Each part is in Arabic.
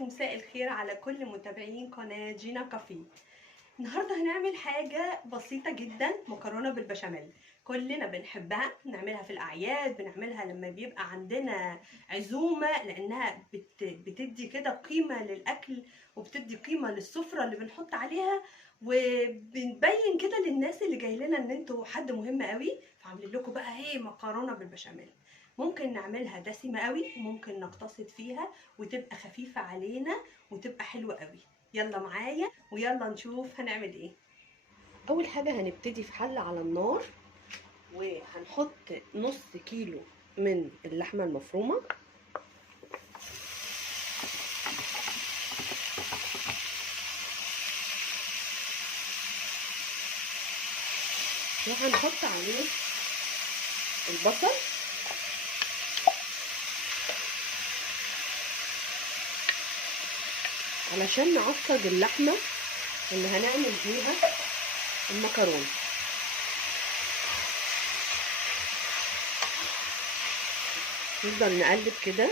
ومساء الخير على كل متابعين قناة جينا كافيه. النهارده هنعمل حاجة بسيطة جدا، مكرونة بالبشاميل. كلنا بنحبها، بنعملها في الأعياد، بنعملها لما بيبقى عندنا عزومة، لأنها بتدي كده قيمة للأكل وبتدي قيمة للسفرة اللي بنحط عليها، وبنبين كده للناس اللي جاي لنا ان انتوا حد مهم قوي، فعاملين لكم بقى ايه مكرونة بالبشاميل. ممكن نعملها دسمة قوي وممكن نقتصد فيها وتبقى خفيفة علينا وتبقى حلوة قوي. يلا معايا ويلا نشوف هنعمل ايه. اول حاجة هنبتدي في حلة على النار، وهنحط نص كيلو من اللحمة المفرومة، وهنحط عليه البصل علشان نعصج اللحمة اللي هنعمل بيها المكرونة. نفضل نقلب كده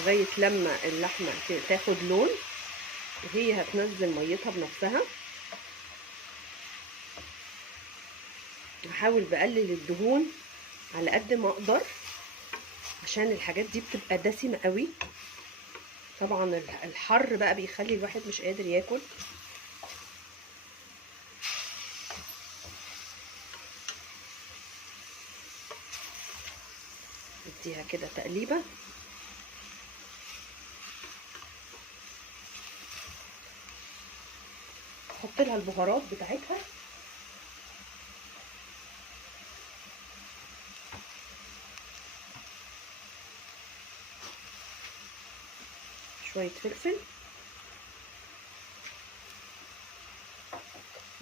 لغاية لما اللحمة تاخد لون وهي هتنزل ميتها بنفسها. بحاول بقلل الدهون على قد ما اقدر عشان الحاجات دي بتبقى دسمة قوي. طبعا الحر بقى بيخلي الواحد مش قادر ياكل. نديها كده تقليبه، احط لها البهارات بتاعتها، شويه فلفل،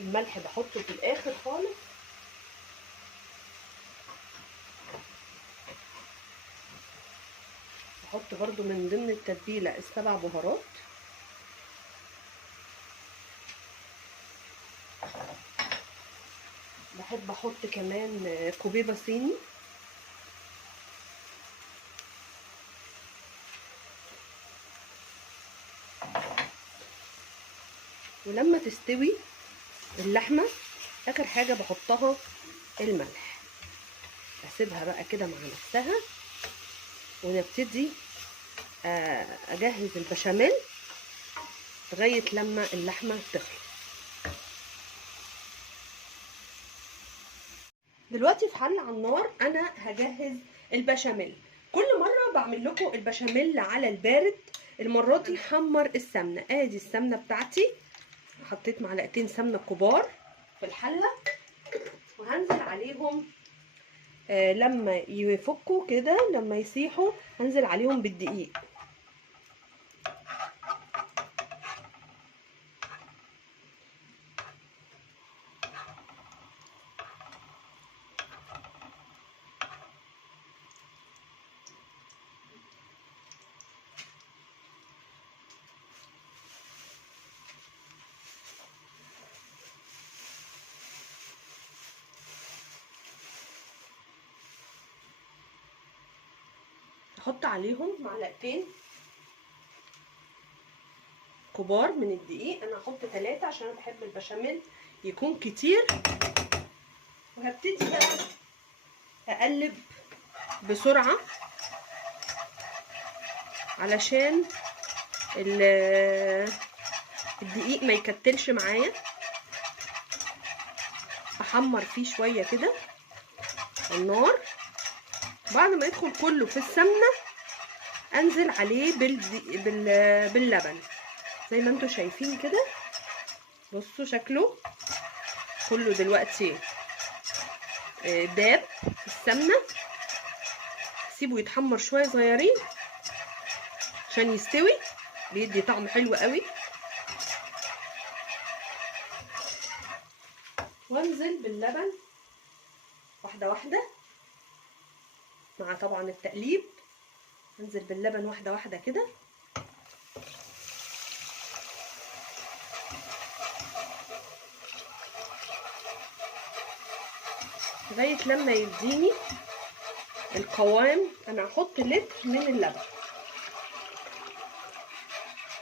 الملح بحطه في الاخر خالص، بحط برضو من ضمن التتبيله السبع بهارات، بحب احط كمان كوبيبه صيني، ولما تستوي اللحمه اخر حاجه بحطها الملح، اسيبها بقى كده مع نفسها ونبتدي اجهز البشاميل لغايه لما اللحمه تخلص. دلوقتي في حله على النار انا هجهز البشاميل. كل مره بعمل لكم البشاميل على البارد، المره دي حمر السمنه. ادي السمنه بتاعتي، حطيت معلقتين سمنه كبار في الحله وهنزل عليهم لما يفكوا كده، لما يسيحوا هنزل عليهم بالدقيق. احط عليهم معلقتين كبار من الدقيق، انا هحط 3 عشان انا بحب البشاميل يكون كتير. وهبتدي بقى اقلب بسرعه علشان الدقيق ما يكتلش معايا، احمر فيه شويه كده على النار. بعد ما يدخل كله في السمنه انزل عليه باللبن زي ما انتم شايفين كده. بصوا شكله كله دلوقتي داب في السمنه. سيبه يتحمر شويه صغيرين عشان يستوي، بيدي طعم حلو قوي. وانزل باللبن واحده واحده مع طبعا التقليب. انزل باللبن واحده واحده كده لغايه لما يديني القوام. انا هحط لتر من اللبن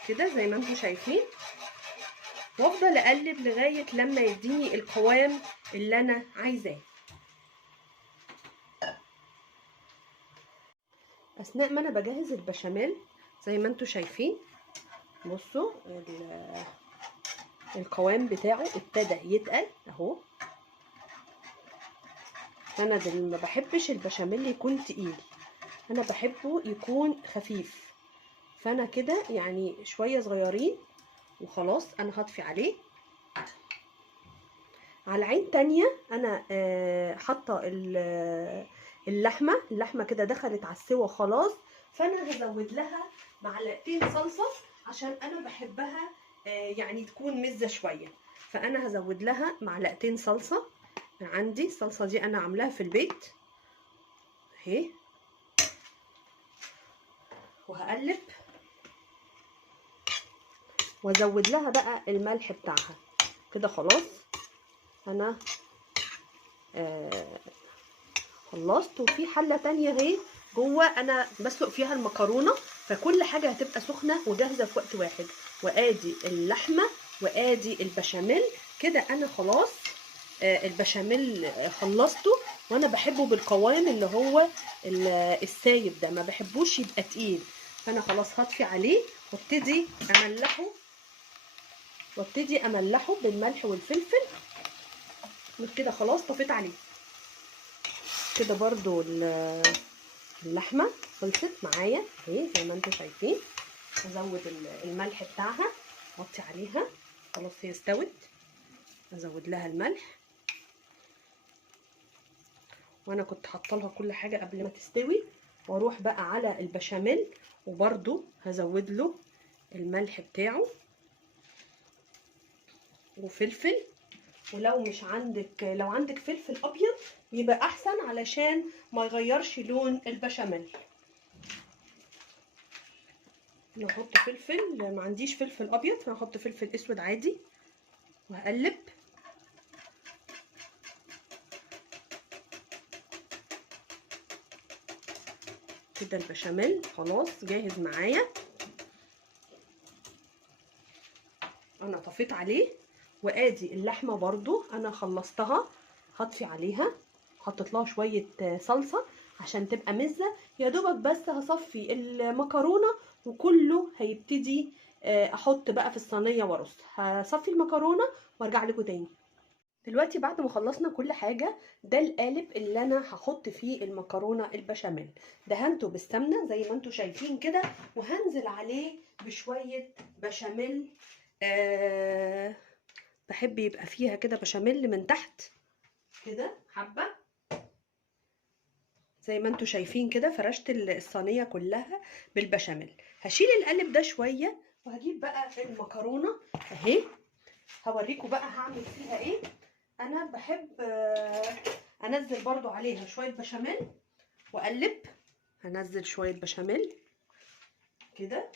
كده زي ما انتم شايفين، وافضل اقلب لغايه لما يديني القوام اللي انا عايزاه. اثناء ما انا بجهز البشاميل زي ما انتم شايفين، بصوا القوام بتاعه ابتدى يتقل اهو. انا ما بحبش البشاميل يكون تقيل، انا بحبه يكون خفيف. فانا كده يعني شويه صغيرين وخلاص انا هطفي عليه. على عين تانية انا حاطه اللحمه كده دخلت على السوا خلاص، فانا هزود لها معلقتين صلصه عشان انا بحبها يعني تكون مزه شويه. فانا هزود لها معلقتين صلصه عندي. الصلصه دي انا عاملاها في البيت اهي، وهقلب وازود لها بقى الملح بتاعها كده. خلاص انا خلصت. وفي حله تانية اهي جوه انا بسلق فيها المكرونه، فكل حاجه هتبقى سخنه وجاهزه في وقت واحد. وادي اللحمه وادي البشاميل كده. انا خلاص البشاميل خلصته، وانا بحبه بالقوام اللي هو السايب ده، ما بحبوش يبقى تقيل. فانا خلاص هطفي عليه وابتدي املحه بالملح والفلفل وكده. خلاص طفيت عليه كده. برضو اللحمه خلصت معايا اهي زي ما انتم شايفين. ازود الملح بتاعها، احط عليها. خلاص هي استوت، ازود لها الملح. وانا كنت حاطه لها كل حاجه قبل ما تستوي. واروح بقى على البشاميل وبرضو هزود له الملح بتاعه وفلفل. ولو مش عندك، لو عندك فلفل ابيض يبقى احسن علشان ما يغيرش لون البشاميل. نحط فلفل، ما عنديش فلفل ابيض فهحط فلفل اسود عادي وهقلب. كده البشاميل خلاص جاهز معايا. انا طفيت عليه. وادي اللحمه برضو انا خلصتها، هطفي عليها. حطيت لها شويه صلصه عشان تبقى مزه يا دوبك. بس هصفي المكرونه وكله هيبتدي احط بقى في الصينيه وارص. هصفي المكرونه وارجع لكم تاني. دلوقتي بعد ما خلصنا كل حاجه، ده القالب اللي انا هحط فيه المكرونه البشاميل. دهنته بالسمنه زي ما انتم شايفين كده، وهنزل عليه بشويه بشاميل. بحب يبقى فيها كده بشاميل من تحت كده حبه زي ما انتم شايفين كده. فرشت الصينيه كلها بالبشاميل. هشيل القالب ده شويه وهجيب بقى المكرونه اهي. هوريكم بقى هعمل فيها ايه. انا بحب انزل برضو عليها شويه بشاميل واقلب. هنزل شويه بشاميل كده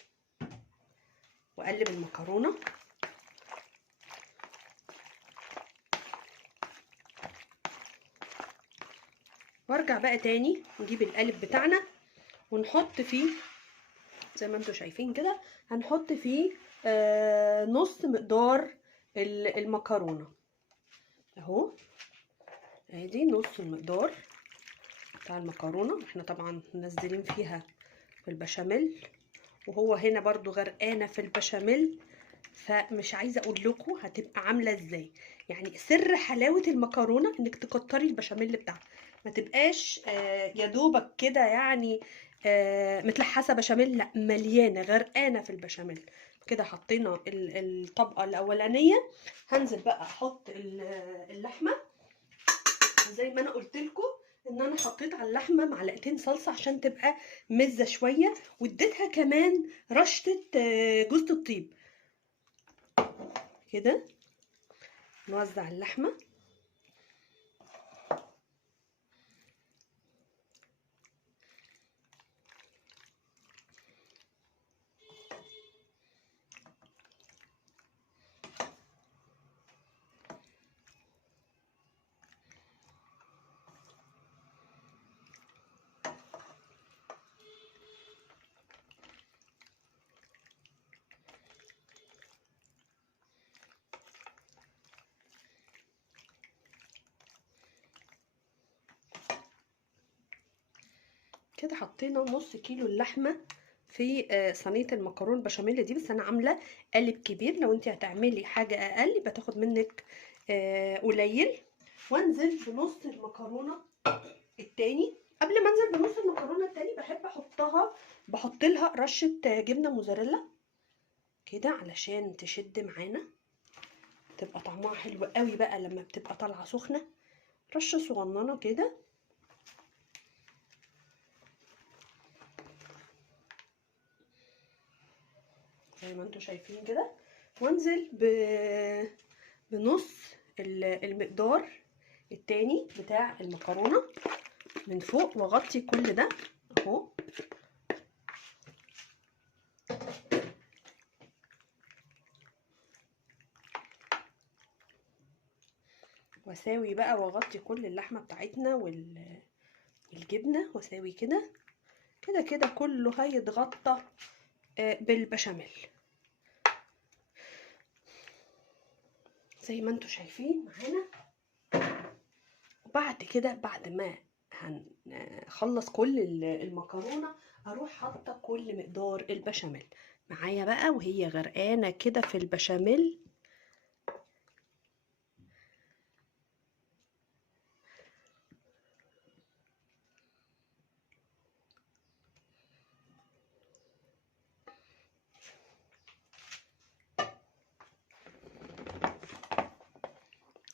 واقلب المكرونه. وارجع بقى تاني نجيب القالب بتاعنا ونحط فيه زي ما انتم شايفين كده. هنحط فيه نص مقدار المكرونه اهو. ادي نص المقدار بتاع المكرونه. احنا طبعا منزلين فيها في البشاميل، وهو هنا برضو غرقانه في البشاميل. فمش عايزه اقول لكم هتبقى عامله ازاي. يعني سر حلاوه المكرونه انك تكتري البشاميل بتاعها، ما تبقاش يا دوبك كده يعني متلحسه بشاميل، لا مليانه غرقانه في البشاميل كده. حطينا الطبقه الاولانيه. هنزل بقى احط اللحمه زي ما انا قلت لكم ان انا حطيت على اللحمه معلقتين صلصه عشان تبقى مزه شويه، واديتها كمان رشه جوز الطيب كده. نوزع اللحمه كده حطينا نص كيلو اللحمه في صينيه المكرونه بشاميل دي، بس انا عامله قالب كبير. لو انت هتعملي حاجه اقل بتاخد منك قليل. وانزل بنص المكرونه التاني. قبل ما انزل بنص المكرونه التاني بحب بحط لها رشه جبنه موزاريلا كده علشان تشد معانا، تبقى طعمها حلو قوي بقى لما بتبقى طالعه سخنه. رشه صغننه كده، زي ما انتم شايفين كده. وانزل بنص المقدار التاني بتاع المكرونه من فوق، واغطي كل ده اهو. واساوي بقى واغطي كل اللحمه بتاعتنا والجبنه، واساوي كده كده كده كله هيتغطى بالبشاميل زي ما انتم شايفين معانا. وبعد كده بعد ما هنخلص كل المكرونه اروح حاطه كل مقدار البشاميل معايا بقى، وهي غرقانه كده في البشاميل.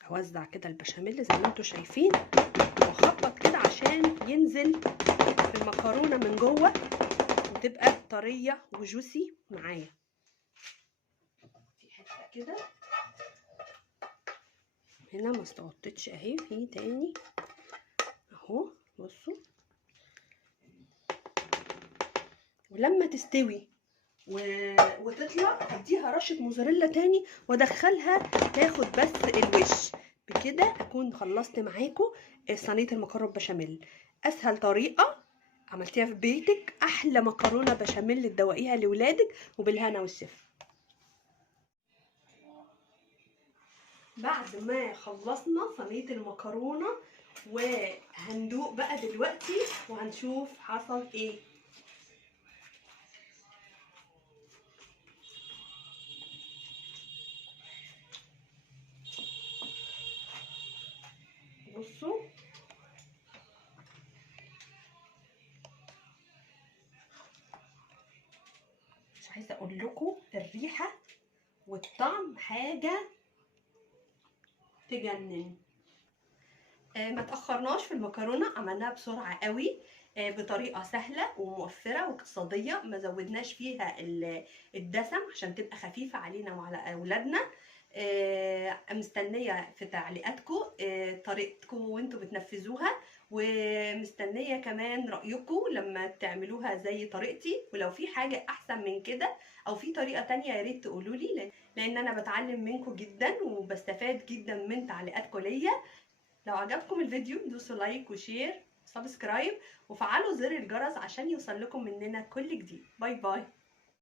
اوزع كده البشاميل زي ما انتم شايفين، واخبط كده عشان ينزل في المكرونه من جوه وتبقى طريه وجوسي معايا. في حته كده هنا ما استغطتش اهي، في تاني اهو بصوا. ولما تستوي وتطلع اديها رشه موزاريلا تاني وادخلها تاخد بس الوش. بكده اكون خلصت معاكم صينيه المكرونه بشاميل. اسهل طريقه عملتيها في بيتك، احلى مكرونه بشاميل تدوقيها لاولادك، وبالهنا والشفا. بعد ما خلصنا صينيه المكرونه وهندوق بقى دلوقتي وهنشوف حصل ايه. بصوا مش عايزه اقول لكم الريحه والطعم حاجه تجنن. ما تاخرناش في المكرونه، عملناها بسرعه قوي بطريقه سهله وموفره واقتصاديه. ما زودناش فيها الدسم عشان تبقى خفيفه علينا وعلى اولادنا. مستنيه في تعليقاتكم طريقتكم وانتوا بتنفذوها، ومستنيه كمان رايكم لما تعملوها زي طريقتي. ولو في حاجه احسن من كده او في طريقه تانية يا ريت تقولوا لي، لان انا بتعلم منكم جدا وبستفاد جدا من تعليقاتكم ليا. لو عجبكم الفيديو دوسوا لايك وشير وسبسكرايب وفعلوا زر الجرس عشان يوصل لكم مننا كل جديد. باي باي.